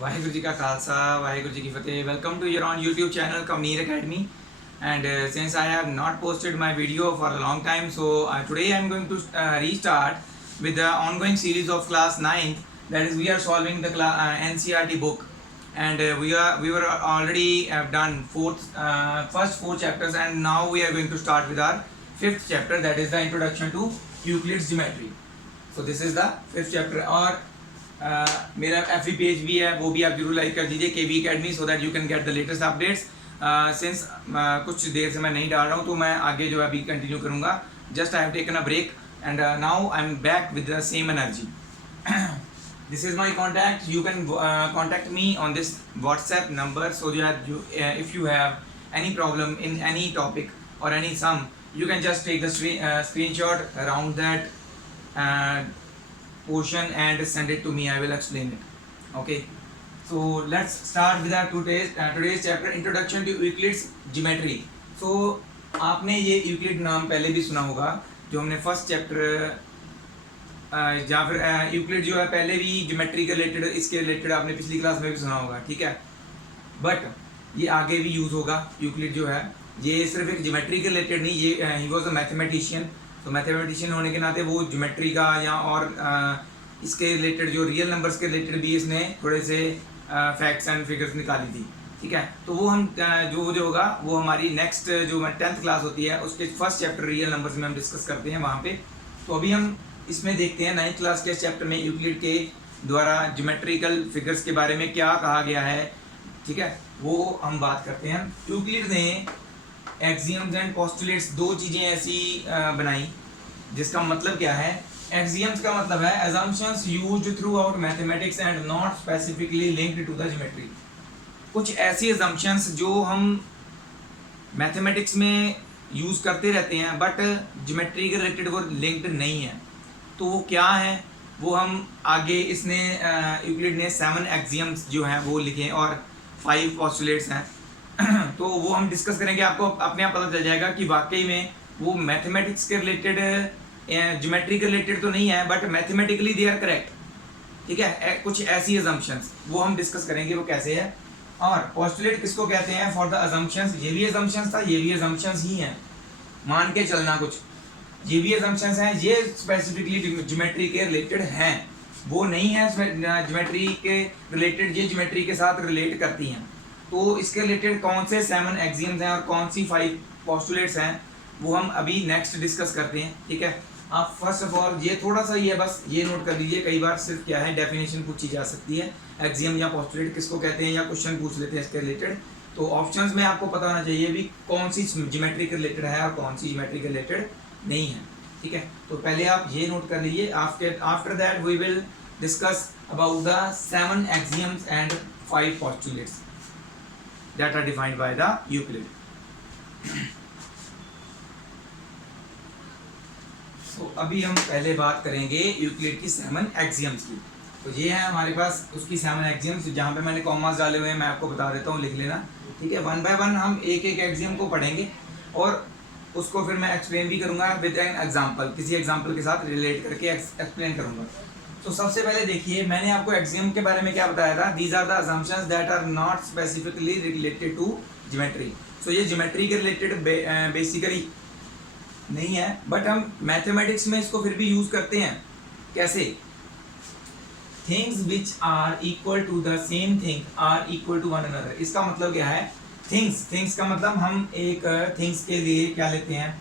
वाहेगुरु जी का खालसा वाहेगुरु जी की फतेह. Welcome to your on YouTube channel Kamneer Academy. And since I have not posted my video for a long time, so today I am going to restart with the ongoing series of class 9th. That is, we are solving the NCERT book, and we were already have done first four chapters, and now we are going to start with our fifth chapter. That is the introduction to Euclid's geometry. So this is the fifth chapter. और मेरा FB page भी है, वो भी आप जरूर like कर दीजिए, KV Academy, so that you can get the latest updates. Since कुछ देर से मैं नहीं डाल रहा हूँ, तो मैं आगे जो है अभी कंटिन्यू करूँगा. Just I have taken a break and now I am back with the same energy. This is my contact. You can contact me on this WhatsApp number, so that if you have any problem in any topic or any sum, you can just take the screenshot around that portion and send it to me. I will explain it. Okay, so let's start with our today's chapter, introduction to Euclid's geometry. So आपने ये Euclid नाम पहले भी सुना होगा, जो हमने first chapter या फिर यूक्लिड जो है पहले भी ज्योमेट्री के रिलेटेड, इसके रिलेटेड आपने पिछली क्लास में भी सुना होगा. ठीक है, बट ये आगे भी यूज़ होगा. यूक्लिड जो है ये सिर्फ एक ज्योमेट्री के रिलेटेड नहीं, ये ही वॉज अ मैथमेटिशियन. तो मैथमेटिशियन होने के नाते वो ज्योमेट्री का या और इसके रिलेटेड जो रियल नंबर्स के रिलेटेड भी इसने थोड़े से फैक्ट्स एंड फिगर्स निकाली थी. ठीक है, तो वो हम जो होगा वो हमारी नेक्स्ट जो 10th क्लास होती है उसके फर्स्ट चैप्टर रियल नंबर्स में हम डिस्कस करते हैं वहाँ पे. तो अभी हम इसमें देखते हैं 9th क्लास के चैप्टर में यूक्लिड के द्वारा ज्योमेट्रिकल फिगर्स के बारे में क्या कहा गया है. ठीक है, वो हम बात करते हैं. यूक्लिड ने एक्सियम्स एंड पोस्टुलेट्स दो चीज़ें ऐसी बनाई जिसका मतलब क्या है. एक्सियम्स का मतलब है assumptions used throughout mathematics and not specifically linked to the geometry. कुछ ऐसी assumptions जो हम मैथमेटिक्स में यूज़ करते रहते हैं बट ज्योमेट्री के रिलेटेड वो लिंक्ड नहीं है. तो वो क्या है वो हम आगे इसने यूक्लिड ने 7 एक्सियम्स जो हैं वो लिखे और 5 पोस्टुलेट्स हैं. तो वो हम डिस्कस करेंगे. आपको अपने आप पता चल जाएगा कि वाकई में वो मैथमेटिक्स के रिलेटेड ज्योमेट्री के रिलेटेड तो नहीं है but mathematically they are correct. ठीक है, कुछ ऐसी अजम्पशंस वो हम डिस्कस करेंगे वो कैसे है. और पोस्टुलेट किसको कहते हैं? For the assumptions. ये भी अजम्पशंस था, ये भी अजम्पशंस ही हैं, मान के चलना. कुछ ये भी अजम्पशंस हैं, ये स्पेसिफिकली ज्योमेट्री के रिलेटेड हैं, वो नहीं है ज्योमेट्री के रिलेटेड, ये ज्योमेट्री के साथ रिलेट करती हैं. तो इसके रिलेटेड कौन से 7 एक्सियम्स हैं और कौन सी 5 पोस्टुलेट्स हैं वो हम अभी नेक्स्ट डिस्कस करते हैं. ठीक है, आप फर्स्ट ऑफ ऑल ये थोड़ा सा ही है, बस ये नोट कर लीजिए. कई बार सिर्फ क्या है डेफिनेशन पूछी जा सकती है, एक्सियम या पोस्टुलेट किसको कहते हैं, या क्वेश्चन पूछ लेते हैं इसके रिलेटेड. तो ऑप्शंस में आपको पता होना चाहिए भी कौन सी ज्योमेट्री के रिलेटेड है और कौन सी ज्योमेट्री के रिलेटेड नहीं है. ठीक है, तो पहले आप ये नोट कर लीजिए. After that we will discuss about the 7 axioms and 5 postulates that are defined by the Euclid. तो अभी हम पहले बात करेंगे यूक्लिड की 7 एक्सियम्स की. तो ये है हमारे पास उसकी 7 एक्सियम्स, जहाँ पे मैंने कॉमास डाले हुए हैं, मैं आपको बता देता हूँ, लिख लेना. ठीक है, 1 बाय 1 हम एक एक एक्सियम को पढ़ेंगे और उसको फिर मैं एक्सप्लेन भी करूँगा विद एन एग्जाम्पल, किसी एग्जाम्पल के साथ रिलेट करके एक्सप्लेन करूँगा. तो सबसे पहले देखिए, मैंने आपको एक्सियम के बारे में क्या बताया था. These are the assumptions that are not specifically related to geometry. So ये ज्योमेट्री के रिलेटेड बेसिकली नहीं है बट हम मैथमेटिक्स में इसको फिर भी यूज करते हैं. कैसे? Things which are equal to the same thing are equal to one another. इसका मतलब क्या है? थिंग्स का मतलब हम एक थिंग्स के लिए क्या लेते हैं,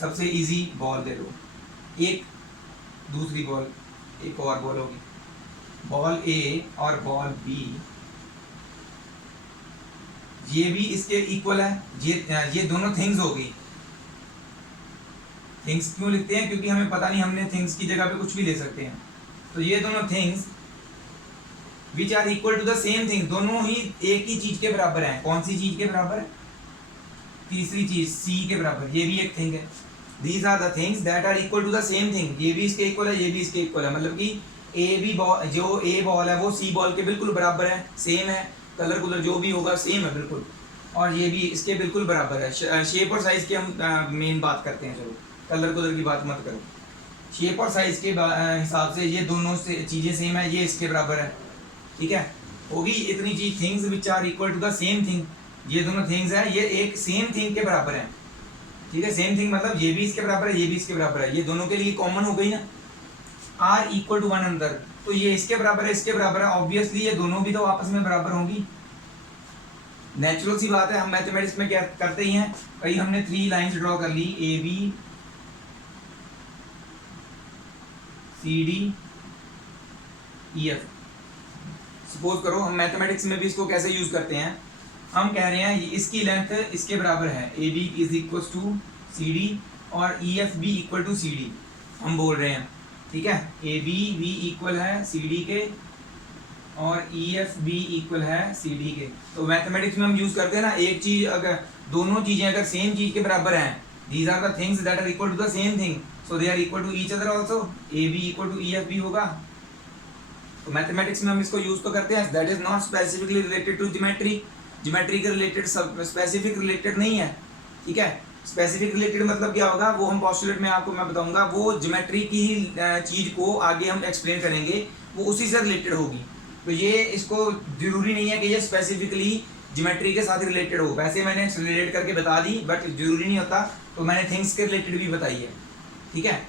सबसे इजी बॉल दे दो, एक दूसरी बॉल, एक और बॉल होगी, बॉल ए और बॉल बी, ये भी इसके इक्वल है. ये दोनों थिंग्स होगी. थिंग्स क्यों लिखते हैं? क्योंकि हमें पता नहीं, हमने थिंग्स की जगह पे कुछ भी ले सकते हैं. तो ये दोनों things which are equal to the same thing, दोनों ही एक ही चीज के बराबर हैं. कौन सी चीज के बराबर है? तीसरी चीज, सी के बराबर. ये भी एक थिंग है. These are the things that are equal to the same thing. ये भी इसके इक्वल है, ये भी इसके इक्वल है. मतलब कि ए बी बॉल, जो ए बॉल है वो सी बॉल के बिल्कुल बराबर है, सेम है, कलर कुलर जो भी होगा सेम है बिल्कुल. और ये भी इसके बिल्कुल बराबर है. शेप और साइज की हम मेन बात करते हैं. चलो कलर कुलर की बात मत करो. शेप और साइज के हिसाब से ये दोनों से चीज़ें सेम है, ये इसके बराबर है, ठीक है। होगी इतनी चीज, things which are equal to the same thing, ये दोनों थिंग्स है, ये एक सेम थिंग के बराबर है, ठीक है। सेम थिंग मतलब ये भी इसके बराबर है, ये भी इसके बराबर है, ये दोनों के लिए कॉमन हो गई ना, आर इक्वल टू वन अंदर, तो ये इसके बराबर है, इसके बराबर है, ऑब्वियसली ये दोनों भी तो आपस में बराबर होंगी, नेचुरल सी बात है। हम मैथमेटिक्स में क्या करते ही हैं, कहीं हमने 3 लाइंस ड्रॉ कर ली, A B C D E F, suppose करो हम मैथमेटिक्स में भी इसको कैसे यूज करते हैं, हम कह रहे हैं इसकी लेंथ इसके बराबर है, A B is equal to C D और ई एफ भी इक्वल टू सी डी, हम बोल रहे हैं, ठीक है। ए बी भी इक्वल है सी डी के और ई एफ भी इक्वल है सी डी के। तो मैथमेटिक्स में हम यूज करते हैं ना, एक चीज अगर दोनों चीजें अगर सेम चीज के बराबर हैं, these are the things that are equal to the same thing, so they are equal to each other also, A B equal to E F भी होगा। तो मैथमेटिक्स में हम इसको यूज तो करते हैं, that is not specifically related to geometry, geometry के रिलेटेड सब स्पेसिफिक रिलेटेड नहीं है, ठीक है। स्पेसिफिक रिलेटेड मतलब क्या होगा, वो हम पोस्टुलेट में आपको मैं बताऊंगा, वो ज्योमेट्री की ही चीज को आगे हम एक्सप्लेन करेंगे, वो उसी से रिलेटेड होगी। तो ये इसको जरूरी नहीं है कि ये स्पेसिफिकली ज्योमेट्री के साथ रिलेटेड हो, वैसे मैंने रिलेट करके बता दी, बट जरूरी नहीं होता, तो मैंने थिंग्स के रिलेटेड भी बताई है, ठीक है।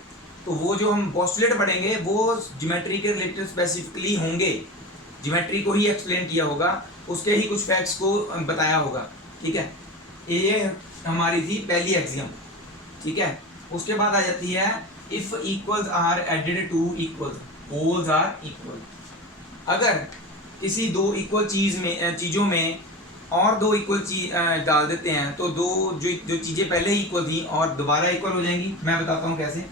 तो वो जो हम पोस्टुलेट पढ़ेंगे वो ज्योमेट्री के रिलेटेड स्पेसिफिकली होंगे, ज्योमेट्री को ही एक्सप्लेन किया होगा, उसके ही कुछ फैक्ट्स को बताया होगा, ठीक है। ये हमारी थी पहली एक्सियम, ठीक है। उसके बाद आ जाती है if equals are added to equals, wholes are equal. अगर किसी दो इक्वल चीज़ों में और दो इक्वल चीज डाल देते हैं, तो दो जो चीज़ें पहले ही इक्वल थी और दोबारा इक्वल हो जाएंगी। मैं बताता हूँ कैसे।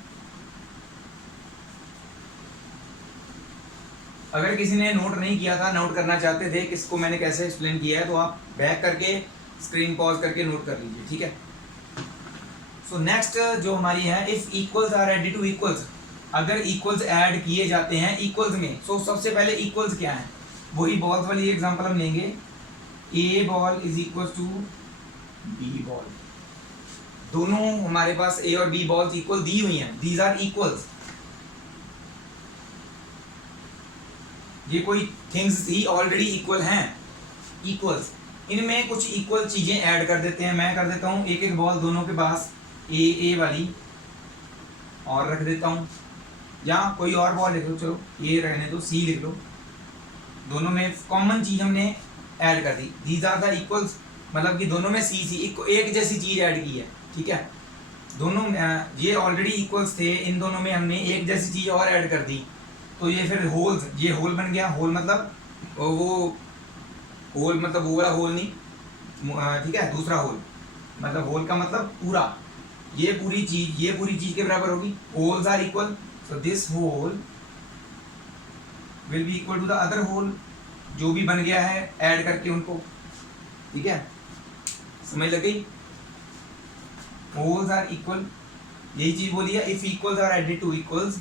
अगर किसी ने नोट नहीं किया था, नोट करना चाहते थे किसको मैंने कैसे एक्सप्लेन किया है, तो आप बैक करके स्क्रीन पॉज करके नोट कर लीजिए, ठीक है। सो नेक्स्ट जो हमारी है, if equals are added to equals, अगर इक्वल्स ऐड किए जाते हैं इक्वल्स में, सो सबसे पहले इक्वल्स क्या है, वही बॉल्स वाली एग्जांपल हम लेंगे, A ball is equal to B ball, दोनों हमारे पास ए और बी बॉल्स इक्वल दी हुई हैं, दीज आर इक्वल्स। ये कोई थिंग्स थी ऑलरेडी इक्वल हैं, इक्वल्स, इनमें कुछ इक्वल चीजें ऐड कर देते हैं। मैं कर देता हूँ एक एक बॉल दोनों के पास ए वाली और रख देता हूँ, या कोई और बॉल लिख लो, चलो ये रहने दो, सी लिख लो, दोनों में कॉमन चीज हमने ऐड कर दी, दीज आर द इक्वल्स, मतलब कि दोनों में सी एक जैसी चीज ऐड की है, ठीक है। दोनों ये ऑलरेडी इक्वल्स थे, इन दोनों में हमने एक जैसी चीज और ऐड कर दी, तो ये फिर होल्स, ये होल बन गया। होल मतलब वो होल मतलब वो वाला होल नहीं, ठीक है, दूसरा होल, मतलब होल का मतलब पूरा, ये पूरी चीज के बराबर होगी, wholes are equal, so this whole will be equal to the other whole, जो भी बन गया है ऐड करके उनको, ठीक है, समझ लग गई। होल्स आर इक्वल, यही चीज बोली है, if equals are added to equals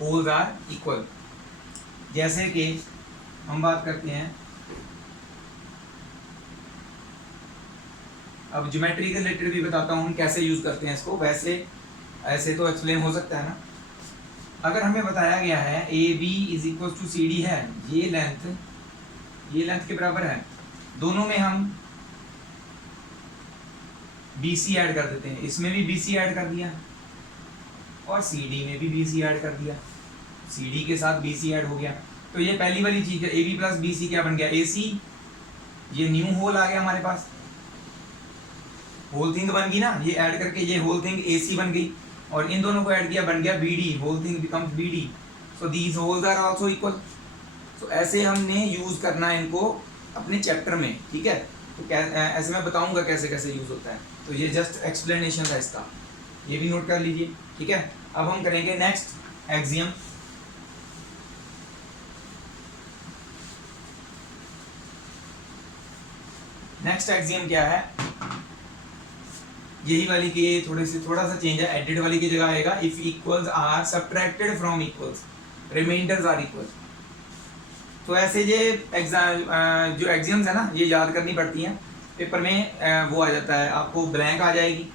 wholes are equal. जैसे कि हम बात करते हैं, अब ज्योमेट्री के रिलेटेड भी बताता हूँ हम कैसे यूज करते हैं इसको, वैसे ऐसे तो एक्सप्लेन हो सकता है ना। अगर हमें बताया गया है A B is equal to C D है, ये लेंथ के बराबर है, दोनों में हम बी सी ऐड कर देते हैं, इसमें भी बी सी ऐड कर दिया और सी डी में भी बी सी ऐड कर दिया, सी डी के साथ बी सी ऐड हो गया। तो ये पहली वाली चीज है, A B plus B C क्या बन गया, ए सी, ये न्यू होल आ गया हमारे पास, होल थिंग बन गई ना, ये ऐड करके ये होल थिंग ए सी बन गई, और इन दोनों को ऐड किया बन गया B D, whole thing becomes B D, so these wholes are also equal. तो ऐसे हमने यूज करना है इनको अपने चैप्टर में, ठीक है। तो ऐसे मैं बताऊंगा कैसे कैसे यूज होता है, तो ये जस्ट एक्सप्लेनेशन था इसका, ये भी नोट कर लीजिए, ठीक है। अब हम करेंगे नेक्स्ट एक्सियम। नेक्स्ट एक्सियम क्या है, यही वाली की थोड़ा सा चेंज है, एडेड वाली की जगह आएगा, if equals are subtracted from equals remainders are equal. तो ऐसे ये जो एक्सियम्स है ना, ये याद करनी पड़ती हैं, पेपर में वो आ जाता है, आपको ब्लैंक आ जाएगी,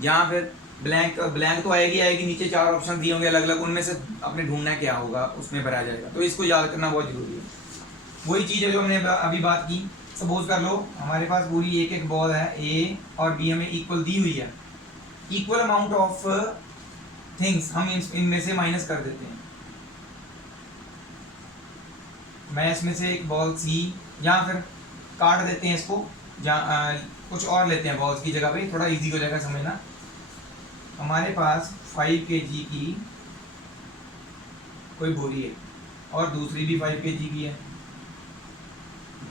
यहाँ फिर ब्लैंक ब्लैंक तो आएगी आएगी, नीचे 4 ऑप्शन दिए होंगे अलग अलग, उनमें से आपने ढूंढना क्या होगा, उसमें भरा जाएगा। तो इसको याद करना बहुत जरूरी है। वही चीज़ है जो हमने अभी बात की। सपोज कर लो हमारे पास पूरी एक एक बॉल है, ए और बी हमें इक्वल दी हुई है, इक्वल अमाउंट ऑफ थिंग्स हम इनमें से माइनस कर देते हैं। मैं इसमें से एक बॉल सी, या फिर काट देते हैं इसको, जहाँ कुछ और लेते हैं बॉल्स की जगह पे, थोड़ा इजी हो जाएगा समझना। हमारे पास 5 kg की कोई बोरी है और दूसरी भी 5 kg की है,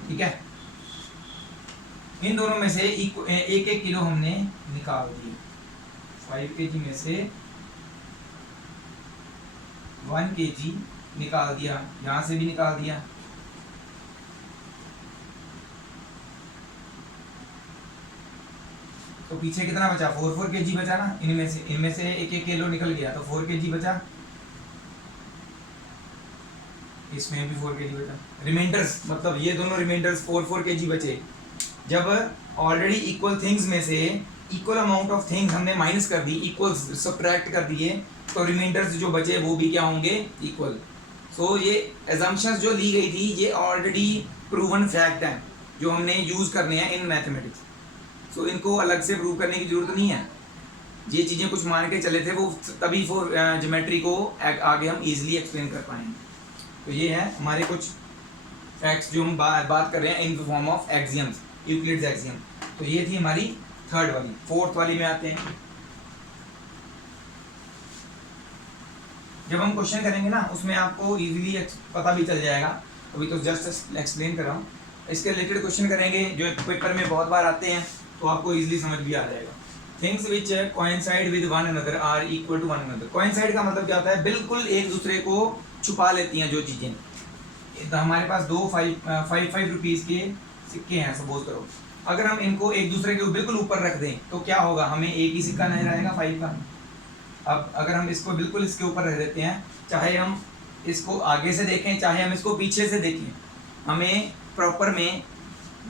ठीक है। इन दोनों में से एक एक किलो हमने निकाल दिए। 5 kg में से 1 kg निकाल दिया, यहाँ से भी निकाल दिया। तो पीछे कितना बचा, 4 kg बचा ना। इनमें से एक एक किलो निकल गया तो 4 kg बचा, इसमें भी 4 kg बचा। रिमाइंडर्स मतलब ये दोनों रिमाइंडर्स 4 kg बचे। जब ऑलरेडी इक्वल थिंग्स में से इक्वल अमाउंट ऑफ थिंग्स हमने माइनस कर दी, इक्वल सब्ट्रैक्ट कर दिए, तो रिमाइंडर्स जो बचे वो भी क्या होंगे, इक्वल। सो ये एजम्पशंस जो ली गई थी ये ऑलरेडी प्रूवन फैक्ट हैं जो हमने यूज़ करने हैं इन मैथमेटिक्स। सो इनको अलग से प्रूव करने की ज़रूरत नहीं है। ये चीज़ें कुछ मान के चले थे वो, तभी फॉर ज्योमेट्री को आगे हम इजीली एक्सप्लेन कर पाएंगे। तो ये है हमारे कुछ फैक्ट्स जो हम बात कर रहे हैं in form of axioms, Euclid's axiom. तो ये थी हमारी थर्ड वाली। फोर्थ वाली में आते हैं। जब हम क्वेश्चन करेंगे ना उसमें आपको इजीली पता भी चल जाएगा, अभी तो जस्ट एक्सप्लेन कर रहा हूँ। इसके रिलेटेड क्वेश्चन करेंगे जो पेपर में बहुत बार आते हैं, तो आपको इजीली समझ भी आ जाएगा। Things which coincide with one another are equal to one another. Coincide का मतलब क्या होता है, बिल्कुल एक दूसरे को छुपा लेती हैं जो चीज़ें। तो हमारे पास दो 5 रुपीज़ के सिक्के हैं सपोज करो, अगर हम इनको एक दूसरे के बिल्कुल ऊपर रख दें तो क्या होगा, हमें एक ही सिक्का नजर आएगा 5 का। अब अगर हम इसको बिल्कुल इसके ऊपर रख देते हैं, चाहे हम इसको आगे से देखें चाहे हम इसको पीछे से देखें, हमें प्रॉपर में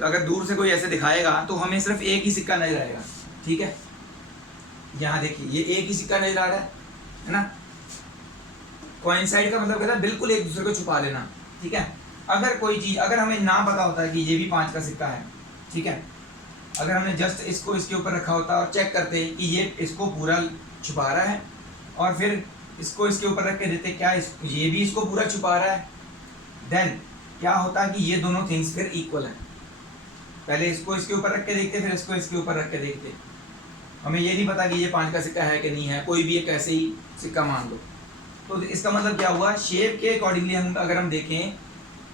अगर दूर से कोई ऐसे दिखाएगा तो हमें सिर्फ एक ही सिक्का नजर आएगा, ठीक है। यहाँ देखिए ये एक ही सिक्का नजर आ रहा है ना। कोइंसाइड का मतलब कहता है बिल्कुल एक दूसरे को छुपा लेना, ठीक है। अगर कोई चीज़ अगर हमें ना पता होता है कि ये भी 5 का सिक्का है, ठीक है, अगर हमने जस्ट इसको इसके ऊपर रखा होता और चेक करते कि ये इसको पूरा छुपा रहा है, और फिर इसको इसके ऊपर रख के देते क्या ये भी इसको पूरा छुपा रहा है, देन क्या होता कि ये दोनों थिंग्स फिर इक्वल हैं। पहले इसको इसके ऊपर रख के देखते, फिर इसको इसके ऊपर रख के देखते। हमें ये नहीं पता कि ये 5 का सिक्का है कि नहीं है, कोई भी एक ऐसे ही सिक्का मान लो। तो इसका मतलब क्या हुआ, शेप के अकॉर्डिंगली हम अगर हम देखें,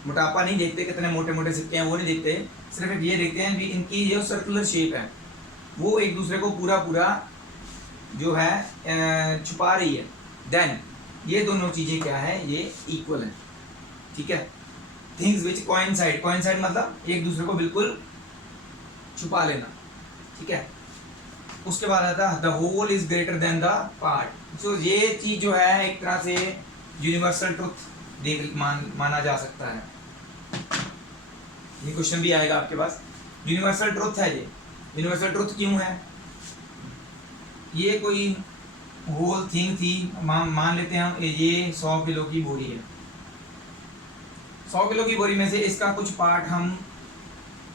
मोटापा नहीं देखते कितने मोटे मोटे सिक्के हैं वो नहीं देखते, सिर्फ ये देखते हैं कि इनकी जो सर्कुलर शेप है वो एक दूसरे को पूरा पूरा जो है छुपा रही है, देन ये दोनों चीज़ें क्या है, ये इक्वल है, ठीक है। थिंग्स विच कोइंसाइड, कोइंसाइड मतलब एक दूसरे को बिल्कुल छुपा लेना, ठीक है। उसके बाद आता है the whole is greater than the part. तो ये चीज़ जो है एक तरह से यूनिवर्सल ट्रुथ माना जा सकता है। ये क्वेश्चन भी आएगा आपके पास, यूनिवर्सल ट्रुथ है ये। यूनिवर्सल ट्रुथ क्यों है, ये कोई होल थिंग थी, मान लेते हैं हम ये 100 किलो की बोरी है। 100 किलो की बोरी में से इसका कुछ पार्ट हम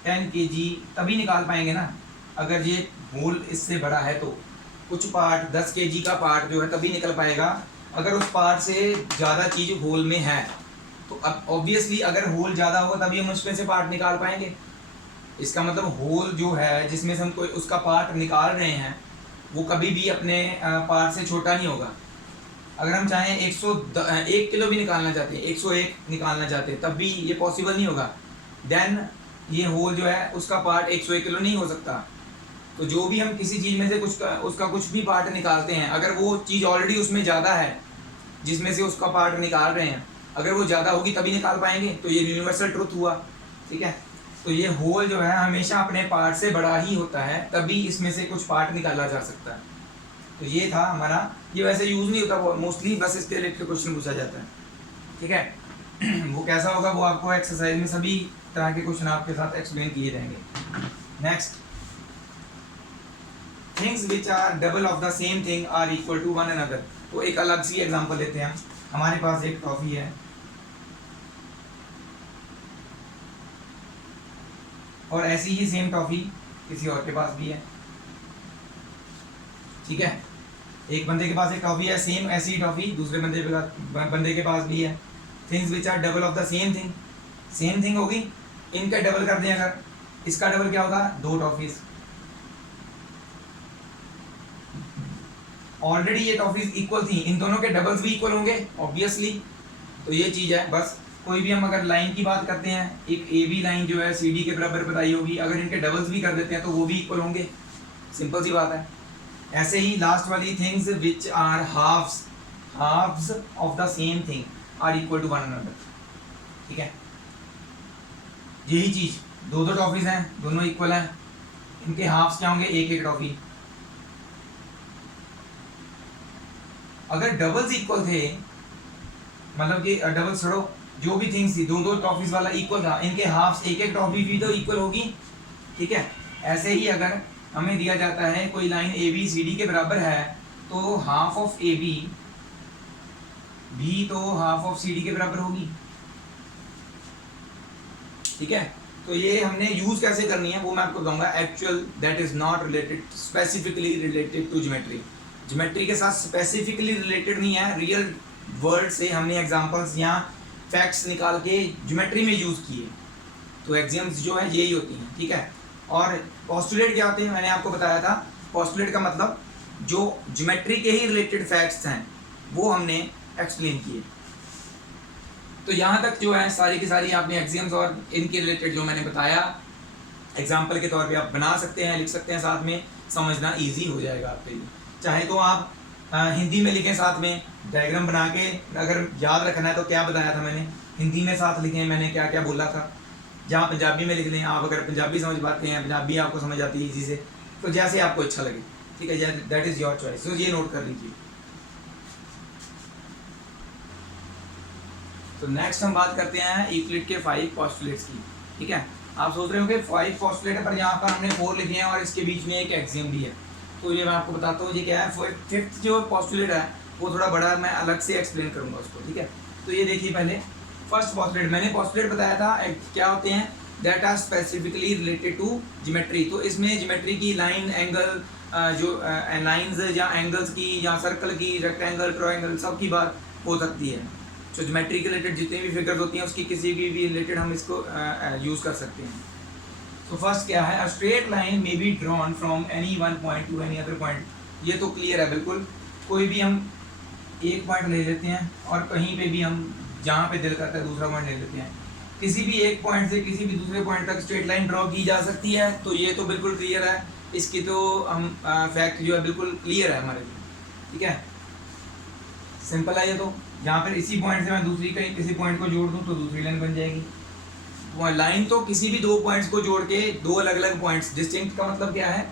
10 kg तभी निकाल पाएंगे ना अगर ये होल इससे बड़ा है, तो कुछ पार्ट 10 kg का पार्ट जो है तभी निकल पाएगा अगर उस पार्ट से ज़्यादा चीज़ होल में है। तो अब ऑब्वियसली अगर होल ज़्यादा होगा तभी हम उसमें से पार्ट निकाल पाएंगे। इसका मतलब होल जो है जिसमें से हम कोई उसका पार्ट निकाल रहे हैं वो कभी भी अपने पार्ट से छोटा नहीं होगा। अगर हम चाहें 101 किलो भी निकालना चाहते हैं, 101 निकालना चाहते हैं, तब भी ये पॉसिबल नहीं होगा। देन ये होल जो है उसका पार्ट 101 किलो नहीं हो सकता। तो जो भी हम किसी चीज़ में से उसका कुछ भी पार्ट निकालते हैं, अगर वो चीज़ ऑलरेडी उसमें ज़्यादा है जिसमें से उसका पार्ट निकाल रहे हैं, अगर वो ज़्यादा होगी तभी निकाल पाएंगे। तो ये यूनिवर्सल ट्रुथ हुआ, ठीक है। तो ये होल जो है हमेशा अपने पार्ट से बड़ा ही होता है, तभी इसमें से कुछ पार्ट निकाला जा सकता है। तो ये था हमारा, ये वैसे यूज़ नहीं होता मोस्टली, बस इसके रिलेटेड क्वेश्चन पूछा जाता है, ठीक है। वो कैसा होगा वो आपको एक्सरसाइज में सभी तरह के क्वेश्चन आपके साथ एक्सप्लेन किए जाएंगे। Next, things which are double of the same thing are equal to one another. तो एक अलग सी एग्जांपल लेते हैं हम। हमारे पास एक टॉफी है और ऐसी ही सेम टॉफी किसी और के पास भी है, ठीक है। एक बंदे के पास एक टॉफी है, सेम ऐसी टॉफी दूसरे बंदे के पास भी है। Things which are double of the same thing, same thing होगी, इनका डबल कर दें अगर, इसका डबल क्या होगा, दो टॉफीज। ऑलरेडी ये टॉफीज इक्वल थी, इन दोनों के डबल्स भी इक्वल होंगे ऑब्वियसली। तो ये चीज है बस। कोई भी हम अगर लाइन की बात करते हैं, एक ए बी लाइन जो है सी डी के बराबर बताई होगी, अगर इनके डबल्स भी कर देते हैं तो वो भी इक्वल होंगे, सिंपल सी बात है। ऐसे ही लास्ट वाली things which are halves of the same thing are equal to one another, ठीक है। यही चीज, दो दो टॉफीज हैं, दोनों इक्वल हैं, इनके हाफ्स क्या होंगे, एक एक टॉफी। अगर डबल्स इक्वल थे, मतलब कि डबल्स छोड़ो, जो भी थिंग्स थी, दो दो टॉफीज वाला इक्वल था, इनके हाफ्स एक एक टॉफी भी तो इक्वल होगी, ठीक है। ऐसे ही अगर हमें दिया जाता है कोई line A B C D के बराबर है, तो हाफ ऑफ ए बी भी तो हाफ ऑफ सी डी के बराबर होगी, ठीक है। तो ये हमने यूज कैसे करनी है वो मैं आपको बताऊंगा। Actual that is not related, specifically related to geometry. Geometry के साथ स्पेसिफिकली रिलेटेड नहीं है, रियल वर्ल्ड से हमने एग्जांपल्स या फैक्ट्स निकाल के ज्योमेट्री में यूज किए। तो एग्जाम्स जो है यही होती हैं, ठीक है। और पोस्टुलेट क्या होते हैं, मैंने आपको बताया था। पोस्टुलेट का मतलब जो ज्योमेट्री के ही रिलेटेड फैक्ट्स हैं वो हमने एक्सप्लेन किए। तो यहाँ तक जो है सारी की सारी आपने एक्सियम्स और इनके रिलेटेड जो मैंने बताया एग्जाम्पल के तौर पे आप बना सकते हैं, लिख सकते हैं, साथ में समझना इजी हो जाएगा आपके लिए। चाहे तो आप हिंदी में लिखें, साथ में डायग्राम बना के, अगर याद रखना है तो क्या बताया था मैंने, हिंदी में साथ लिखें मैंने क्या क्या बोला था। जहाँ पंजाबी में लिख लें आप, अगर पंजाबी समझ पाते हैं, पंजाबी आपको समझ आती है इजी से, तो जैसे आपको अच्छा लगे, ठीक है, दैट इज़ योर चॉइस। तो ये नोट कर लीजिए। तो नेक्स्ट हम बात करते हैं यूक्लिड के 5 पोस्टुलेट्स की, ठीक है। आप सोच रहे हो कि 5 पोस्टुलेट है, पर यहाँ पर हमने 4 लिखे हैं और इसके बीच में एक एक्सियम भी है। तो ये मैं आपको बताता हूँ ये क्या है। 5th जो पोस्टुलेट है वो थोड़ा बड़ा, मैं अलग से एक्सप्लेन करूँगा उसको, ठीक है। तो ये देखिए, पहले फर्स्ट पोस्टुलेट, मैंने पोस्टुलेट बताया था क्या होते हैं, that are specifically related to geometry. तो इसमें ज्योमेट्री की लाइन, एंगल, जो लाइंस या एंगल्स की या सर्कल की, रेक्टेंगल, ट्रायंगल, सब की बात हो सकती है। तो ज्योमेट्री के रिलेटेड जितनी भी फिगर्स होती हैं उसकी किसी की भी रिलेटेड हम इसको यूज़ कर सकते हैं। तो फर्स्ट क्या है, a straight line may be drawn from any one point two any other point. ये तो क्लियर है बिल्कुल। कोई भी हम एक पॉइंट ले लेते हैं और कहीं पे भी हम जहाँ पे दिल करता है दूसरा पॉइंट ले लेते हैं। किसी भी एक पॉइंट से किसी भी दूसरे पॉइंट तक स्ट्रेट लाइन ड्रॉ की जा सकती है। तो ये तो बिल्कुल क्लियर है, इसकी तो हम फैक्ट जो है बिल्कुल क्लियर है हमारे लिए, ठीक है, सिंपल है ये। तो यहाँ पर इसी पॉइंट से मैं दूसरी कहीं किसी पॉइंट को जोड़ दूँ तो दूसरी लाइन बन जाएगी। लाइन तो किसी भी दो पॉइंट्स को जोड़ के, दो अलग अलग पॉइंट्स, डिस्टिंक्ट का मतलब क्या है,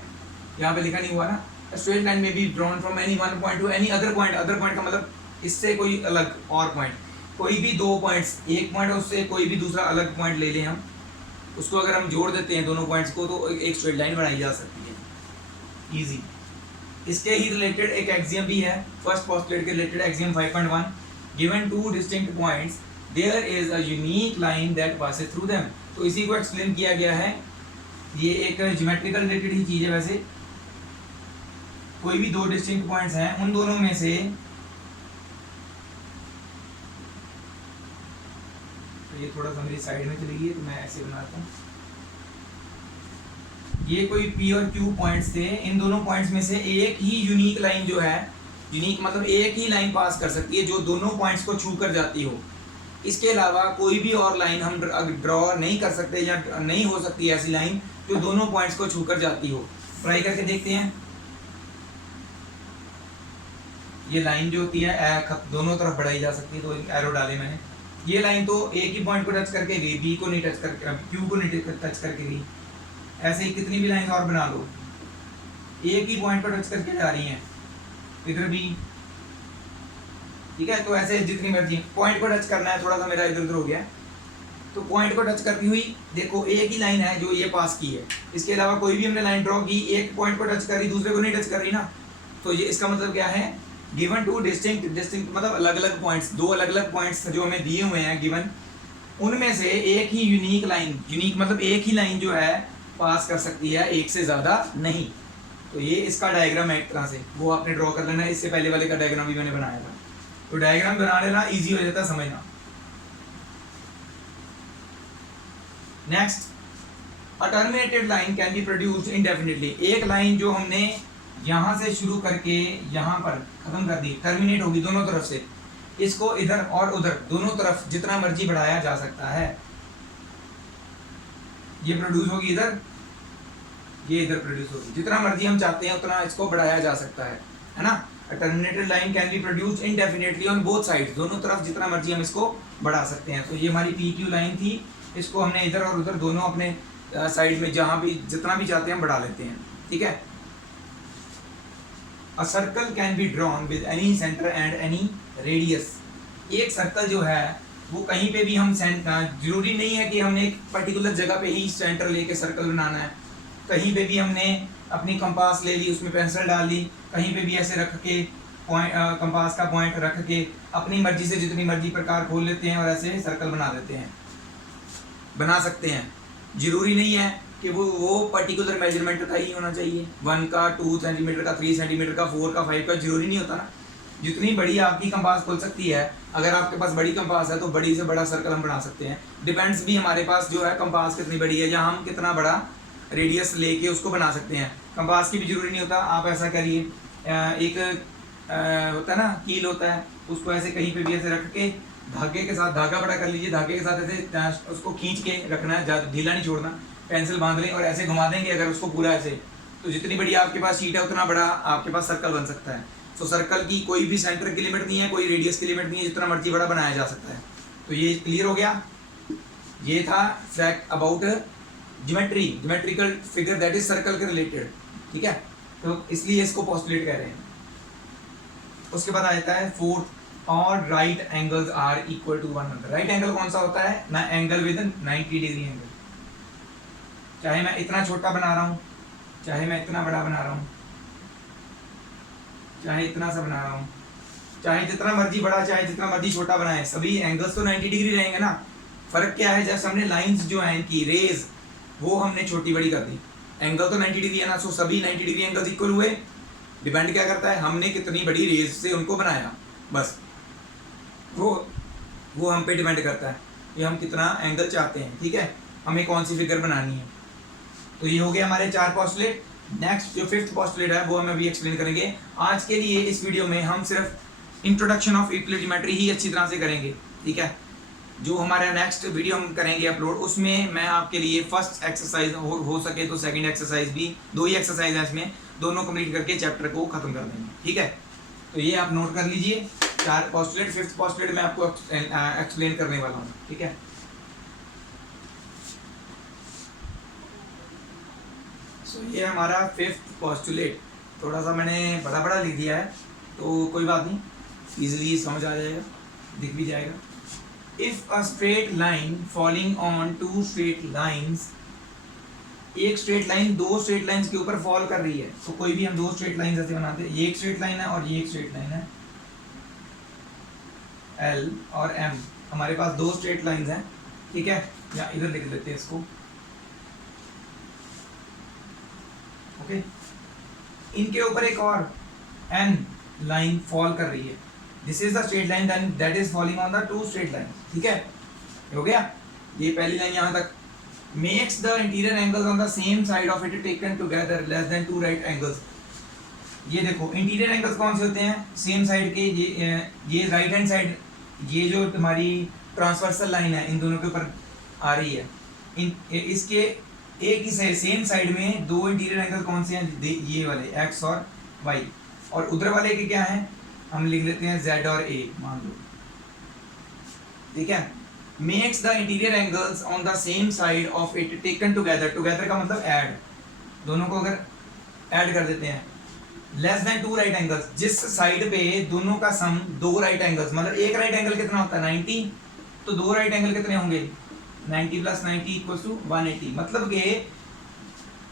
यहाँ पे लिखा नहीं हुआ ना, स्ट्रेट लाइन में be drawn from any one point two any other point. Other point का मतलब इससे कोई अलग और पॉइंट, कोई भी दो पॉइंट्स, एक पॉइंट और उससे कोई भी दूसरा अलग पॉइंट ले लें हम, उसको अगर हम जोड़ देते हैं दोनों पॉइंट्स को तो एक स्ट्रेट लाइन बनाई जा सकती है, ईजी। इसके ही रिलेटेड एक एक्सियम भी है, फर्स्ट पोस्टुलेट के related axiom 5.1, given two distinct points there is a unique line that passes through them. तो इसी को एक्सप्लेन किया गया है। ये एक ज्योमेट्रिकल रिलेटेड ही चीज़ है वैसे। कोई भी दो डिस्टिंक्ट पॉइंट्स हैं, उन दोनों में से, तो ये थोड़ा सा मेरी साइड में चली गई है तो मैं ऐसे बनाता हूँ। ये कोई P और Q पॉइंट्स थे, इन दोनों पॉइंट्स में से एक ही यूनिक लाइन जो है, यूनिक मतलब एक ही लाइन पास कर सकती है जो दोनों पॉइंट्स को छू कर जाती हो। इसके अलावा कोई भी और लाइन हम ड्रॉ नहीं कर सकते या नहीं हो सकती ऐसी लाइन जो दोनों पॉइंट्स को छू कर जाती हो। ट्राई करके देखते हैं। ये लाइन जो होती है दोनों तरफ बढ़ाई जा सकती है, तो एरो डाले मैंने। ये लाइन तो एक ही पॉइंट को टच करके गई, बी को नहीं टच करके, क्यू को नहीं टच करके गई। ऐसे ही कितनी भी लाइन और बना लो, एक ही पॉइंट को टच करके जा रही हैं, इधर भी, ठीक है। तो ऐसे जितनी मर्जी पॉइंट को टच करना है, थोड़ा सा मेरा इधर उधर हो गया, तो पॉइंट को टच करती हुई देखो एक ही लाइन है जो ये पास की है, इसके अलावा कोई भी हमने लाइन ड्रॉ की, एक पॉइंट को टच कर रही, दूसरे को नहीं टच कर रही ना, तो ये इसका मतलब क्या है, गिवन टू डिस्टिंक्ट मतलब अलग अलग पॉइंट्स, दो अलग अलग पॉइंट्स जो हमें दिए हुए हैं गिवन, उनमें से एक ही यूनिक लाइन, यूनिक मतलब एक ही लाइन जो है पास कर सकती है, एक से ज़्यादा नहीं। तो ये इसका डायग्राम है एक तरह से, वो आपने ड्रॉ कर लेना है, इससे पहले वाले का डायग्राम भी मैंने बनाया था, तो डायग्राम बना लेना, ईजी हो जाता है समझना। Next, a terminated line can be produced इंडेफिनिटली। एक लाइन जो हमने यहाँ से शुरू करके यहाँ पर खत्म कर दी, टर्मिनेट होगी दोनों तरफ से, इसको इधर और उधर दोनों तरफ जितना मर्जी बढ़ाया जा सकता है। ये प्रोड्यूस होगी इधर, ये इधर प्रोड्यूस होगी, जितना मर्जी हम चाहते हैं उतना इसको बढ़ाया जा सकता है ना। A terminated line can be produced indefinitely on both sides, दोनों तरफ जितना मर्जी हम इसको बढ़ा सकते हैं। तो ये हमारी PQ लाइन थी, इसको हमने इधर और उधर दोनों अपने साइड में जहाँ भी जितना भी चाहते हैं हम बढ़ा लेते हैं, ठीक है। A circle can be drawn with any center and any radius। एक सर्कल जो है वो कहीं पे भी हम जरूरी नहीं है कि हमने एक पर्टिकुलर जगह पे ही सेंटर लेके सर्कल बनाना है, कहीं पे भी हमने अपनी कंपास ले ली, उसमें पेंसिल डाल ली, कहीं पे भी ऐसे रख के पॉइंट कंपास का पॉइंट रख के अपनी मर्जी से जितनी मर्जी प्रकार खोल लेते हैं और ऐसे सर्कल बना देते हैं, बना सकते हैं। जरूरी नहीं है कि वो पर्टिकुलर मेजरमेंट का ही होना चाहिए, 1 का 2 सेंटीमीटर का 3 सेंटीमीटर का 4 का 5 का, जरूरी नहीं होता ना। जितनी बड़ी आपकी कंपास खोल सकती है, अगर आपके पास बड़ी कंपास है तो बड़ी से बड़ा सर्कल हम बना सकते हैं। डिपेंड्स भी हमारे पास जो है कंपास कितनी बड़ी है या हम कितना बड़ा रेडियस लेके उसको बना सकते हैं। कंपास की भी जरूरी नहीं होता, आप ऐसा करिए, एक होता है ना कील होता है, उसको ऐसे कहीं पे भी ऐसे रख के धागे के साथ, धागा बड़ा कर लीजिए, धागे के साथ ऐसे उसको खींच के रखना है, ज़्यादा ढीला नहीं छोड़ना, पेंसिल बांध लें और ऐसे घुमा देंगे अगर उसको पूरा ऐसे, तो जितनी बड़ी आपके पास शीट है उतना बड़ा आपके पास सर्कल बन सकता है। तो सर्कल की कोई भी सेंटर की लिमिट नहीं है, कोई रेडियस की लिमिट नहीं है, जितना मर्जी बड़ा बनाया जा सकता है। तो ये क्लियर हो गया। ये था fact about geometrical figure that is circle के रिलेटेड, ठीक है। तो इसलिए इसको पोस्टुलेट कह रहे हैं। उसके बाद आता है फोर्थ, और right angles are equal to 100। Right angle कौन सा होता है ना, एंगल विद 90 डिग्री एंगल। चाहे मैं इतना छोटा बना रहा हूँ, चाहे मैं इतना बड़ा बना रहा हूँ, चाहे इतना सा बना रहा हूँ, चाहे जितना मर्जी बड़ा चाहे जितना मर्जी छोटा बनाए, सभी एंगल्स तो 90 डिग्री रहेंगे ना। फर्क क्या है, जैसे हमने लाइंस जो हैं इनकी रेज वो हमने छोटी बड़ी कर दी, एंगल तो 90 डिग्री है ना, सो सभी 90 डिग्री एंगल्स इक्वल हुए। डिपेंड क्या करता है, हमने कितनी बड़ी रेज से उनको बनाया, बस वो हम पे डिपेंड करता है कि हम कितना एंगल चाहते हैं, ठीक है, हमें कौन सी फिगर बनानी है। तो ये हो गया हमारे 4 पोस्टुलेट। नेक्स्ट जो 5th पोस्टुलेट है वो हम अभी एक्सप्लेन करेंगे। आज के लिए इस वीडियो में हम सिर्फ इंट्रोडक्शन ऑफ यूक्लिड ज्योमेट्री ही अच्छी तरह से करेंगे, ठीक है। जो हमारा नेक्स्ट वीडियो हम करेंगे अपलोड, उसमें मैं आपके लिए फर्स्ट एक्सरसाइज हो सके तो सेकंड एक्सरसाइज भी, 2 ही एक्सरसाइज है इसमें, दोनों कंप्लीट करके चैप्टर को खत्म कर देंगे, ठीक है। तो ये आप नोट कर लीजिए, 4 पोस्टुलेट, 5th पोस्टुलेट मैं आपको एक्सप्लेन करने वाला हूँ, ठीक है। सो ये हमारा 5th पोस्टुलेट, थोड़ा सा मैंने बड़ा लिख दिया है तो कोई बात नहीं, इजीली समझ आ जाएगा, दिख भी जाएगा। If a straight line falling on 2 straight lines, एक स्ट्रेट लाइन 2 स्ट्रेट लाइंस के ऊपर फॉल कर रही है, तो कोई भी हम 2 स्ट्रेट लाइंस ऐसे बनाते हैं, ये एक स्ट्रेट लाइन है और ये एक स्ट्रेट लाइन है, L और M, हमारे पास 2 स्ट्रेट लाइंस हैं, ठीक है, या इधर लिख देते हैं इसको, ओके। इनके ऊपर एक और N लाइन फॉल कर रही है, this is the straight line that is falling on the 2 straight line, ठीक है, हो गया। ये पहली लाइन यहाँ तक। Makes the interior angles on the same side of it taken together less than 2 right angles. ये देखो इंटीरियर एंगल्स कौन से होते हैं, सेम साइड के, ये राइट हैंड साइड, ये जो तुम्हारी ट्रांसवर्सल लाइन है इन दोनों के ऊपर आ रही है, इसके एक ही सेम साइड में 2 इंटीरियर एंगल कौन से हैं, ये वाले x और y, और उधर वाले के क्या है, हम लिख लेते हैं z और a मान लो, ठीक है। Makes the interior angles on the same side of it taken together, together का मतलब ऐड, दोनों को अगर ऐड कर देते हैं, लेस देन 2 राइट एंगल्स, जिस साइड पे दोनों का सम 2 राइट एंगल्स, मतलब एक राइट एंगल कितना होता है 90, तो 2 राइट एंगल कितने होंगे 90 प्लस 90 इक्वल्स टू 180। मतलब कि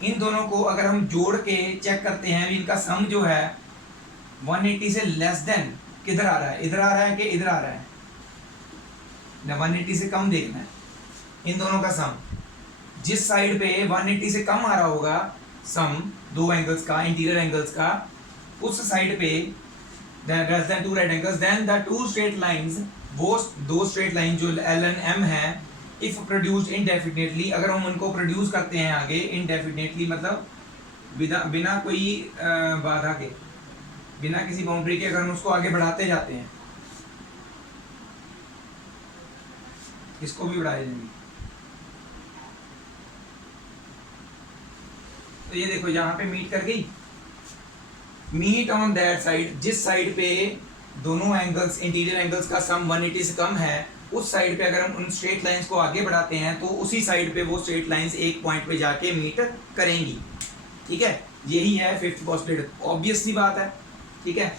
इन दोनों को अगर हम जोड़ के चेक करते हैं, इनका सम जो है 180 से लेस देन किधर आ रहा है, इधर आ रहा है कि इधर आ रहा है, 180 से कम देखना है इन दोनों का सम। जिस साइड पे 180 से कम आ रहा होगा सम दो एंगल्स का, इंटीरियर एंगल्स का, उस साइड पे less than two right angles, then the two straight lines, वो दो स्ट्रेट लाइन जो एल एंड एम है, इफ प्रोड्यूस्ड इनडेफिनेटली, अगर हम उनको प्रोड्यूस करते हैं आगे इनडेफिनेटली, मतलब बिना कोई बाधा के, बिना किसी बाउंड्री के, अगर हम उसको आगे बढ़ाते जाते हैं, इसको भी बढ़ाए जाएंगे। तो ये देखो यहाँ पे मीट कर गई, मीट ऑन दैट साइड, जिस साइड पे दोनों एंगल्स, इंटीरियर एंगल्स का सम 180 से कम है, उस साइड पे अगर हम उन स्ट्रेट लाइंस को आगे बढ़ाते हैं तो उसी साइड पे वो स्ट्रेट लाइंस एक पॉइंट पे जाके मीट करेंगी। ठीक है, यही है फिफ्थ पोस्टुलेट, ऑब्वियस सी बात है। ठीक है,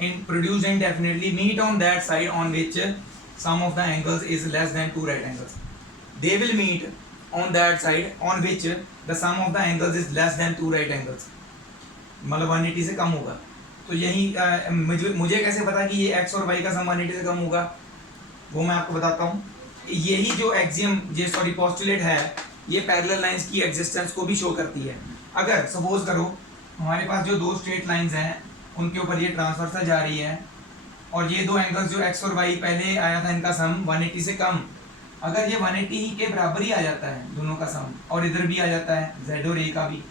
in produced indefinitely meet on that side on which sum of the angles is less than two right angles. They will meet on that side on which the sum of the angles is less than two right angles, मतलब 180 से कम होगा। तो यही मुझे कैसे पता कि ये x और y का सम 180 से कम होगा, वो मैं आपको बताता हूँ। यही जो एक्सियम, ये सॉरी पोस्टुलेट है, ये पैरेलल लाइंस की एग्जिस्टेंस को भी शो करती है। अगर सपोज करो हमारे पास जो दो स्ट्रेट लाइंस हैं उनके ऊपर ये ट्रांसवर्सल जा रही है, और ये दो एंगल्स जो x और y पहले आया था इनका सम 180 से कम, अगर ये 180 के बराबर ही आ जाता है दोनों का सम, और इधर भी आ जाता है z और a का भी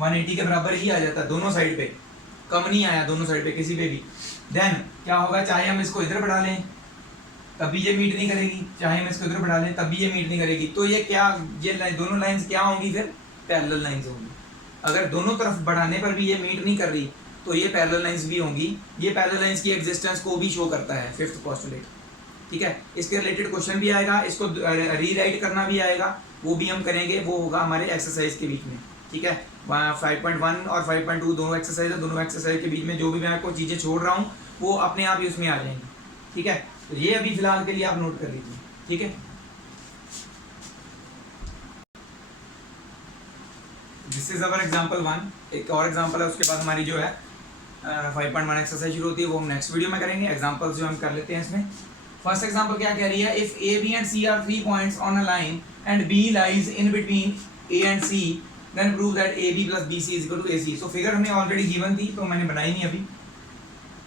180 के बराबर ही आ जाता है, दोनों साइड पे कम नहीं आया, दोनों साइड पे किसी पे भी, देन क्या होगा, चाहे हम इसको इधर बढ़ा लें तभी ये मीट नहीं करेगी, चाहे हम इसको इधर बढ़ा लें तभी ये मीट नहीं करेगी। तो ये क्या, ये दोनों लाइंस क्या होंगी, फिर पैरेलल लाइंस होंगी। अगर दोनों तरफ बढ़ाने पर भी ये मीट नहीं कर रही तो ये पैरेलल लाइंस भी होंगी। ये पैरेलल लाइंस की एग्जिस्टेंस को भी शो करता है फिफ्थ पोस्टुलेट। ठीक है, इसके रिलेटेड क्वेश्चन भी आएगा, इसको रीराइट करना भी आएगा, वो भी हम करेंगे, वो होगा हमारे एक्सरसाइज के बीच में। ठीक है, 5.1 और 5.2 दोनों एक्सरसाइज है, दोनों एक्सरसाइज के बीच में जो भी मैं आपको चीज़ें छोड़ रहा हूँ वो अपने आप ही उसमें आ जाएंगी। ठीक है, तो ये अभी फिलहाल के लिए आप नोट कर लीजिए। ठीक है, दिस इज अवर एग्जांपल 1। एक और एग्जांपल है, उसके बाद हमारी जो है 5.1 एक्सरसाइज शुरू होती है, वो हम नेक्स्ट वीडियो में करेंगे। एग्जांपल्स जो हम कर लेते हैं इसमें। फर्स्ट एग्जांपल क्या कह रही है, if A B and C are 3 points on a line and B lies in between A and C, then prove that A B plus B C is equal to A C. So figure हमें already given थी तो मैंने बनाई नहीं अभी।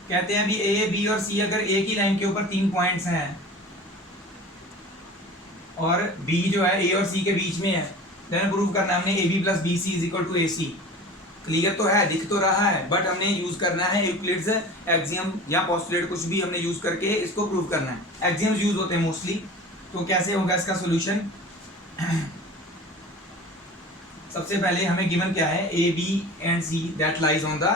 कहते हैं अभी ए बी और सी अगर एक ही लाइन के ऊपर 3 पॉइंट्स हैं और बी जो है ए और सी के बीच में है, देन प्रूव करना है हमने A B plus B C is equal to A C. Clear तो है, दिख तो रहा है, बट हमने यूज करना है यूक्लिड्स एक्सियम या पोस्टुलेट, कुछ भी हमने यूज करके इसको प्रूव करना है। एक्सियम्स यूज होते हैं मोस्टली। तो कैसे होगा इसका सोल्यूशन, सबसे पहले हमें गिवन क्या है, A B and C that lies on the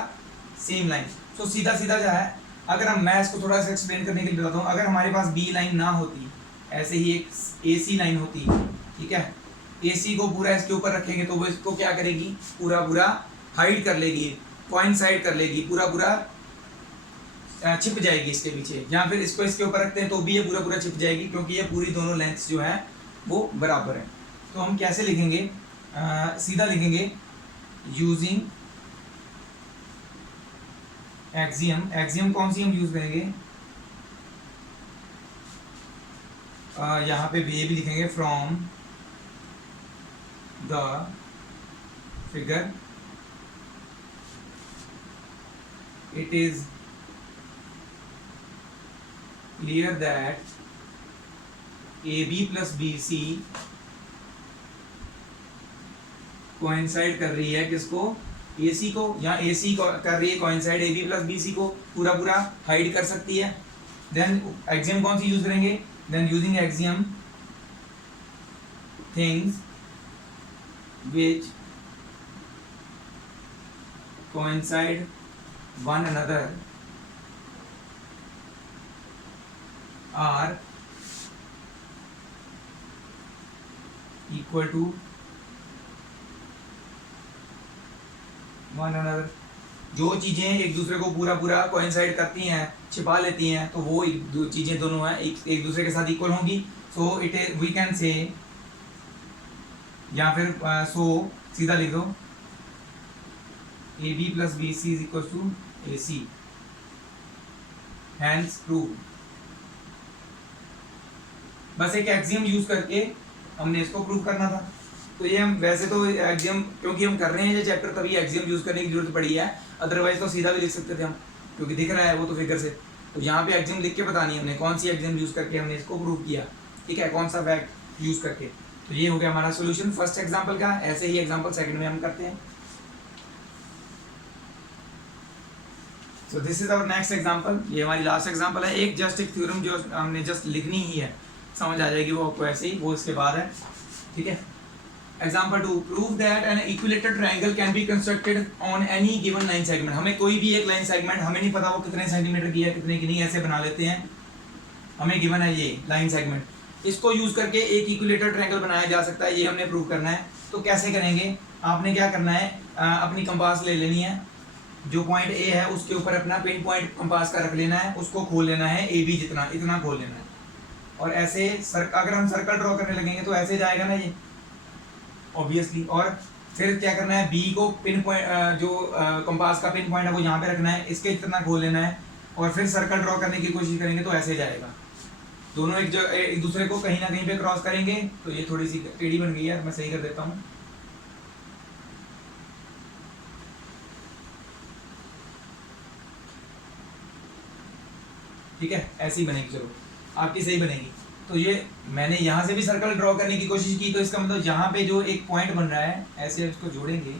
same line. So सीधा सीधा जो है, अगर हम, मैं इसको थोड़ा सा एक्सप्लेन करने के लिए बताता हूँ, अगर हमारे पास बी लाइन ना होती, ऐसे ही एक ए सी लाइन होती, ठीक है, ए सी को पूरा इसके ऊपर रखेंगे तो वो इसको क्या करेगी, पूरा पूरा हाइड कर लेगी, कोइंसाइड कर लेगी, पूरा पूरा छिप जाएगी इसके पीछे। या फिर इसको इसके ऊपर रखते हैं तो भी ये पूरा पूरा छिप जाएगी, क्योंकि ये पूरी दोनों लेंथ्स जो है वो बराबर है। तो हम कैसे लिखेंगे, सीधा लिखेंगे यूजिंग एक्सियम। एक्सियम कौन सी हम यूज करेंगे, यहाँ पे ये भी लिखेंगे from the figure it is clear that AB plus BC coincide कर रही है किसको, AC को, या AC को कर रही है coincide AB plus BC को, पूरा पूरा हाइड कर सकती है। देन एक्सियम कौन सी यूज करेंगे, then using axiom things which coincide one another are equal to one another। जो चीज़ें एक दूसरे को पूरा पूरा कोइंसाइड करती हैं, छिपा लेती हैं, तो वो दो चीज़ें दोनों हैं एक दूसरे के साथ इक्वल होंगी। So it is we can say, या फिर सो सीधा लिख दो A B plus B C is equal to A C, hence prove. बस एक एक्सियम यूज करके हमने इसको प्रूव करना था। तो ये हम वैसे तो एक्सियम क्योंकि हम कर रहे हैं ये चैप्टर, तभी एक्सियम यूज करने की जरूरत पड़ी है, अदरवाइज तो सीधा भी लिख सकते थे हम, क्योंकि दिख रहा है वो तो फिगर से। तो यहाँ पे एक्सियम लिख के बतानी है हमने कौन सी एक्सियम यूज करके हमने इसको प्रूव किया, ठीक है, कौन सा फैक्ट यूज करके। तो ये हो गया हमारा सोल्यूशन फर्स्ट एग्जाम्पल का। ऐसे ही एग्जाम्पल सेकंड में हम करते हैं। So this is our next example, ये हमारी लास्ट एग्जाम्पल है। एक जस्ट एक थ्योरम जो हमने जस्ट लिखनी ही है, समझ आ जाएगी वो आपको ऐसे ही, वो इसके बाद है, ठीक है। Example 2, prove that an equilateral triangle can be constructed on any given line segment. हमें कोई भी एक लाइन सेगमेंट, हमें नहीं पता वो कितने सेंटीमीटर की है कितने की नहीं, ऐसे बना लेते हैं। हमें गिवन है ये लाइन सेगमेंट, इसको यूज करके एक इक्विलेटरल ट्रायंगल बनाया जा सकता है, ये हमने प्रूव करना है। तो कैसे करेंगे, आपने क्या करना है, अपनी कंपास ले लेनी है, जो पॉइंट ए है उसके ऊपर अपना पिन पॉइंट कंपास का रख लेना है, उसको खोल लेना है ए बी जितना, इतना खोल लेना है। और ऐसे अगर हम सर्कल ड्रॉ करने लगेंगे तो ऐसे जाएगा ना ये, ऑब्वियसली। और फिर क्या करना है, बी को पिन पॉइंट जो कंपास का पिन पॉइंट है वो यहाँ पे रखना है, इसके इतना खोल लेना है, और फिर सर्कल ड्रॉ करने की कोशिश करेंगे तो ऐसे जाएगा। दोनों एक दूसरे को कहीं ना कहीं पे क्रॉस करेंगे। तो ये थोड़ी सी टेढ़ी बन गई है, मैं सही कर देता हूँ। ठीक है, ऐसी बनेगी, चलो आपकी सही बनेगी। तो ये मैंने यहाँ से भी सर्कल ड्रॉ करने की कोशिश की, तो इसका मतलब यहाँ पे जो एक पॉइंट बन रहा है, ऐसे इसको जोड़ेंगे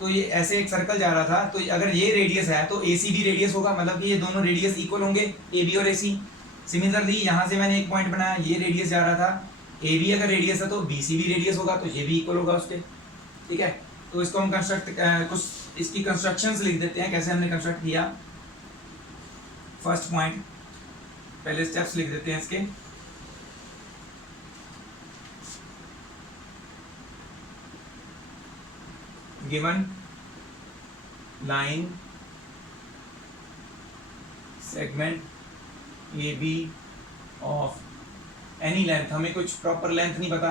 तो ये ऐसे एक सर्कल जा रहा था। तो अगर ये रेडियस है तो ए सी भी रेडियस होगा, मतलब कि ये दोनों रेडियस इक्वल होंगे, ए बी और ए सी। सिमिलरली यहाँ से मैंने एक पॉइंट बनाया, ये रेडियस जा रहा था, ए बी अगर रेडियस है तो बी सी भी रेडियस होगा, तो ये भी इक्वल होगा उसके, ठीक है। तो इसको हम कंस्ट्रक्ट कुछ इसकी कंस्ट्रक्शंस लिख देते हैं, कैसे हमने कंस्ट्रक्ट किया। फर्स्ट पॉइंट, पहले स्टेप्स लिख देते हैं इसके। Given line segment A B of any length, हमें कुछ प्रॉपर लेंथ नहीं पता,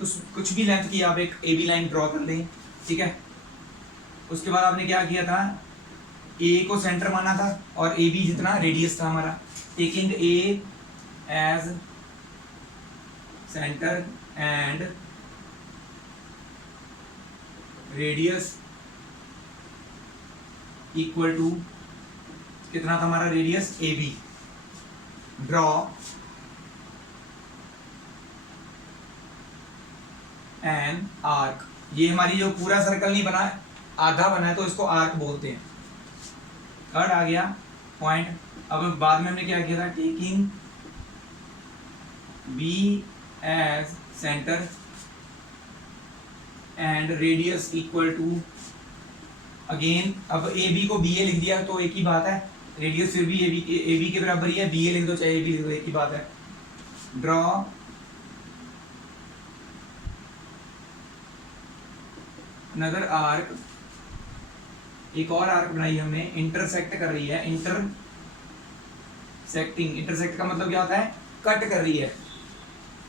कुछ भी लेंथ की आप एक ए बी लाइन ड्रॉ कर लें, ठीक है। उसके बाद आपने क्या किया था, ए को सेंटर माना था और ए बी जितना रेडियस था हमारा, taking A as centre and radius equal to, कितना था हमारा radius A B. Draw an arc, ये हमारी जो पूरा सर्कल नहीं बना, आधा बना है, तो इसको आर्क बोलते हैं। थर्ड आ गया पॉइंट। अब बाद में हमने क्या किया था, taking B as centre and radius equal to, again अब ए बी को बी ए लिख दिया तो एक ही बात है, रेडियस फिर भी ए बी के बराबर ही है, बी ए लिख दो चाहे ए बी लिख दो, एक ही बात है। ड्रॉ अनदर आर्क, एक और आर्क बनाई हमने, इंटरसेक्ट कर रही है, इंटरसेक्ट का मतलब क्या होता है, कट कर रही है।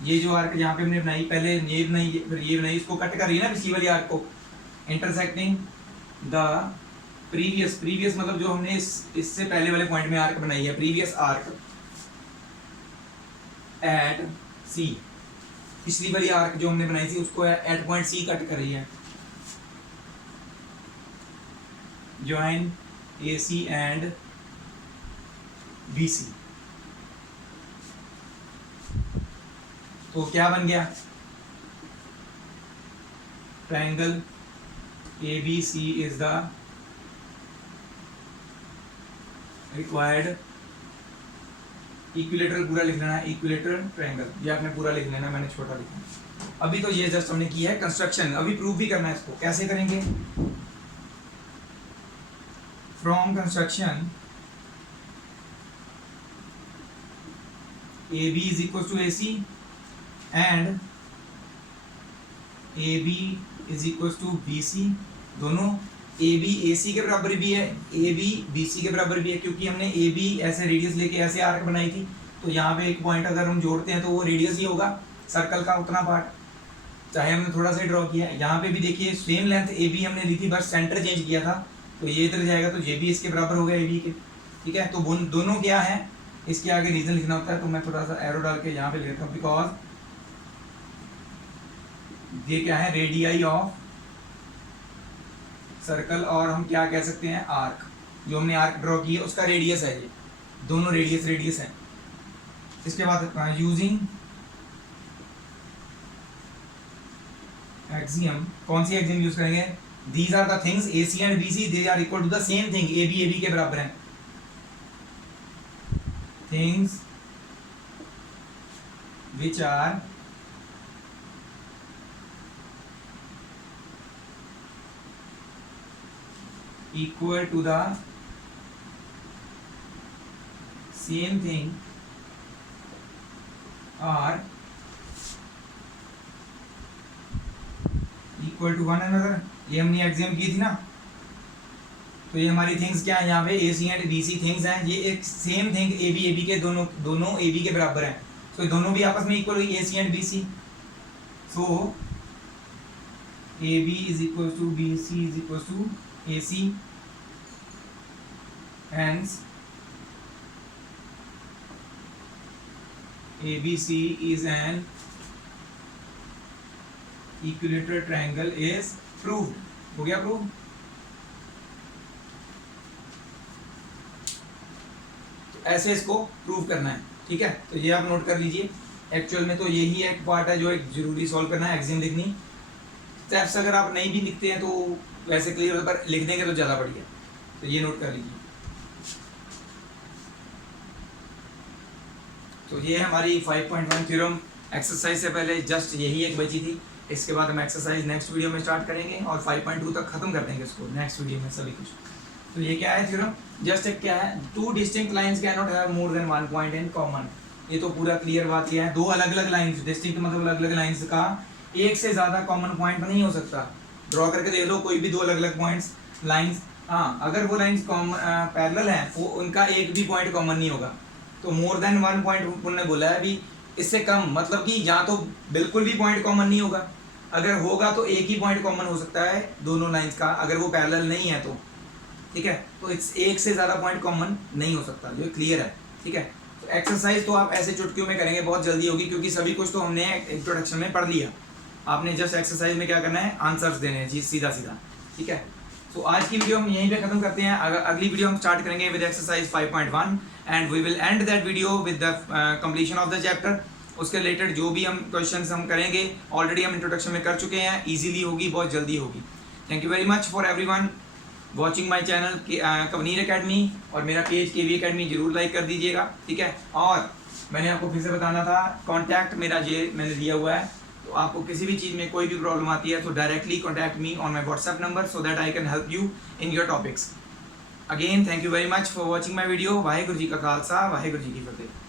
ये जो आर्क यहाँ पे हमने बनाई, पहले ये बनाई फिर ये बनाई, इसको कट कर रही है ना पिछली वाली आर्क को। इंटरसेक्टिंग द प्रीवियस मतलब जो हमने इससे पहले वाले पॉइंट में आर्क बनाई है, प्रीवियस आर्क एट सी, पिछली वाली आर्क जो हमने बनाई थी उसको एट पॉइंट सी कट कर रही है। Join A C and B C, तो क्या बन गया, triangle A B C is the required equilateral, पूरा लिख लेना है, इक्विलेटरल ट्रायंगल, ये आपने पूरा लिख लेना, मैंने छोटा लिखा। अभी तो ये जस्ट हमने किया है कंस्ट्रक्शन, अभी प्रूव भी करना है इसको। कैसे करेंगे, from construction A B is equal to A C and A B is equal to B C, दोनों ए बी ए सी के बराबर भी है, ए बी बी सी के बराबर भी है, क्योंकि हमने ए बी ऐसे रेडियस लेके ऐसे आर्क बनाई थी, तो यहाँ पे एक पॉइंट अगर हम जोड़ते हैं तो वो रेडियस ही होगा सर्कल का उतना पार्ट, चाहे हमने थोड़ा सा ड्रॉ किया है। यहाँ पे भी देखिए सेम लेंथ ए बी हमने ली थी, बस सेंटर चेंज किया था, तो ये इधर जाएगा तो जे बी इसके बराबर हो गया ए बी के, ठीक है। तो दोनों क्या है, इसके आगे रीजन लिखना होता है, तो मैं थोड़ा सा एरो डाल के यहाँ पे लिखता हूँ, बिकॉज ये क्या है, रेडियाई ऑफ सर्कल, और हम क्या कह सकते हैं, आर्क, जो हमने आर्क ड्रॉ की है उसका रेडियस है, ये दोनों रेडियस है। इसके बाद यूजिंग एक्सियम, कौन सी एक्सियम यूज करेंगे, these are the things A C and B C they are equal to the same thing, A B के बराबर है, things which are equal to the same thing are equal to one another, ये हमने exam की थी ना, तो ये हमारी थिंग्स क्या है, यहाँ पे ए C and B see things हैं, ये एक सेम थिंग ए बी के दोनों ए बी के बराबर हैं, तो ये दोनों भी आपस में इक्वल हुई, A C and B C, so A B is equal to B C is equal to A C, hence ABC is an equilateral triangle is proved, हो गया प्रूव। तो ऐसे इसको प्रूव करना है, ठीक है, तो ये आप नोट कर लीजिए। एक्चुअल में तो यही एक पार्ट है जो एक जरूरी सॉल्व करना है, एक्सियम लिखनी, स्टेप्स अगर आप नहीं भी लिखते हैं तो वैसे क्लियर होता है, पर लिख देंगे तो ज़्यादा बढ़िया, तो ये नोट कर लीजिए। तो ये हमारी 5.1 थ्योरम एक्सरसाइज से पहले जस्ट यही एक बची थी, इसके बाद हम एक्सरसाइज नेक्स्ट वीडियो में स्टार्ट करेंगे और 5.2 तक खत्म कर देंगे इसको नेक्स्ट वीडियो में सभी कुछ। तो ये क्या है थ्योरम, जस्ट एक क्या है, two distinct lines can not have more than one point in common, ये तो पूरा क्लियर बात ये है, दो अलग अलग लाइंस, डिस्टिंक्ट मतलब अलग अलग लाइंस का एक से ज़्यादा कॉमन पॉइंट नहीं हो सकता। ड्रॉ करके देख लो कोई भी दो अलग अलग पॉइंट्स लाइंस, हाँ अगर वो लाइंस पैरेलल हैं वो उनका एक भी पॉइंट कॉमन नहीं होगा। तो मोर देन वन पॉइंट उन्होंने बोला है अभी, इससे कम मतलब कि या तो बिल्कुल भी पॉइंट कॉमन नहीं होगा, अगर होगा तो एक ही पॉइंट कॉमन हो सकता है दोनों लाइंस का, अगर वो पैरेलल नहीं है तो, ठीक है। तो इस एक से ज़्यादा पॉइंट कॉमन नहीं हो सकता, जो क्लियर है, ठीक है। तो एक्सरसाइज तो आप ऐसे चुटकियों में करेंगे, बहुत जल्दी होगी, क्योंकि सभी कुछ तो हमने इंट्रोडक्शन में पढ़ लिया। आपने जस्ट एक्सरसाइज में क्या करना है, आंसर्स देने हैं जी, सीधा सीधा, ठीक है। तो आज की वीडियो हम यहीं पे खत्म करते हैं, अगली वीडियो हम स्टार्ट करेंगे with exercise 5.1 and we will end that video with the completion of the chapter. उसके रिलेटेड जो भी हम क्वेश्चंस हम करेंगे ऑलरेडी हम इंट्रोडक्शन में कर चुके हैं, इजीली होगी, बहुत जल्दी होगी। Thank you very much for everyone watching my channel Kavneer academy, और मेरा पेज केवी एकेडमी जरूर लाइक कर दीजिएगा, ठीक है। और मैंने आपको फिर से बताना था, कॉन्टैक्ट मेरा ये मैंने दिया हुआ है, तो आपको किसी भी चीज़ में कोई भी प्रॉब्लम आती है तो directly contact me on my WhatsApp number so that I can help you in your topics. Again thank you very much for watching my video. Waheguru ji का खालसा, वाहेगुरु जी की फतेह।